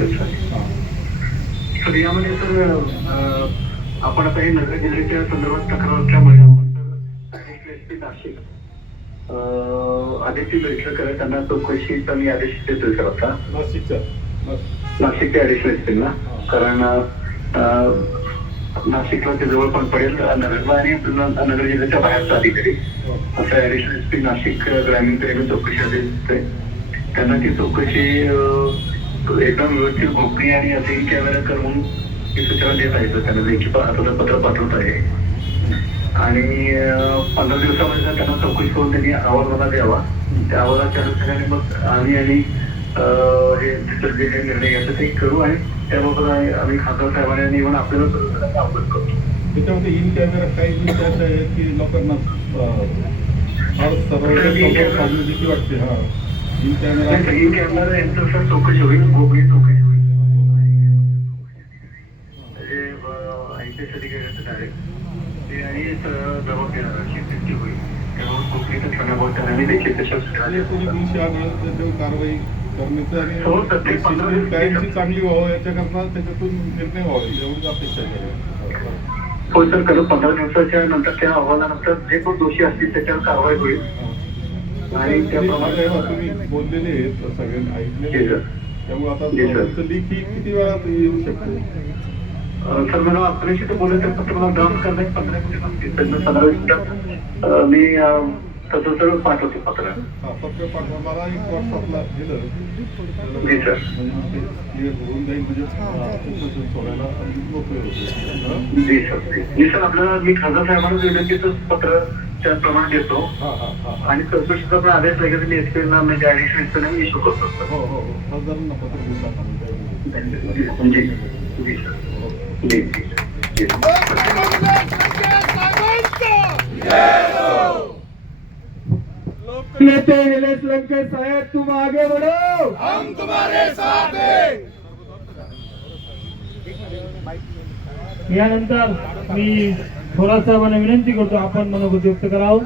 अच्छा. तर यामध्ये सर आपण आता हे नगर जिल्ह्याच्या संदर्भात तक्रार असल्यामुळे आपण एसपी नाशिक आदित्य बेटकर त्यांना चौकशीचा मी आदेश देतोय सर आता नाशिकच्या ऍडिशनल एसपींना. कारण नाशिकला ते जवळ पण पडेल नगरला आणि नगर जिल्ह्याच्या बाहेरचा अधिकारी असा ऍडिशनल एसपी नाशिक ग्रामीणकडे मी चौकशी आदेश देतोय. त्यांना ती चौकशी एकदम व्यवस्थित गोपनीय आणि असेही कॅमेरा करून ती सूचना देत आहे. त्यांना लेखी पत्र पाठवत आहे आणि 15 दिवसामध्ये त्यांना चौकशी करून त्यांनी अहवाल मला द्यावा. त्या अहवालाच्या अनुषंगाने मग आम्ही आणि हे जे काही निर्णय घ्यायचा ते करू आणि त्याबाबत आम्ही खासदार साहेबांनी येऊन आपल्याला अवगत करतो. त्याच्यामध्ये इन कॅमेरा काही गोष्टी अशा आहेत की लोकांना भीती वाटते. हा इन कॅमेरा यांचं सर चौकशी होईल, गोपनीय चौकशी होईल. डायरेक्ट ते आणि जबाब देणार अशी व्यक्ती होईल. त्यामुळे गोपनीय ठेवण्याबद्दल देखील त्याच्या कारवाई करण्याची चांगली व्हावं याच्याकरता त्याच्यातून निर्णय व्हावा एवढीच अपेक्षा आहे. हो सर, कारण 15 दिवसाच्या नंतर त्या अहवालानंतर जे कोण दोषी असतील त्याच्यावर कारवाई होईल. आणि त्याप्रमाणे तुम्ही बोललेले आहेत सगळ्यांनी ऐकलेले, त्यामुळे आता लेखी किती वेळात येऊ शकते? सर मला आपल्याशी तर बोलायचं फक्त मला ड्राफ्ट करण्याची 15 मिनिटं लागतील. त्यांना 15 मिनिटात मी तसं सर्व पाठवतो पत्र. फक्त पाठवा मला एक व्हॉट्सअपला दिलं जी सर. क्लिअर होऊन जाईल म्हणजे सोडायला मोकळे होते. जी सर. जी सर, आपल्याला मी खासदार साहेबांना विनंतीचं पत्र त्याप्रमाणे देतो आणि चौकशीचा पण आदेश लगेच मी एसपीला म्हणजे ऍडिशनल एसपीला मी इश्यू करतो. हो हो हो, खासदारांना पत्र देऊ टाका. जी जी सर. जी जी. नेते निलेश लंकेश साहेब, तुम आगे बढ़ो, हम तुम्हारे साथ हैं. यानंतर मी थोरात साहेबांना विनंती करतो आपण मनोगत व्यक्त करावं.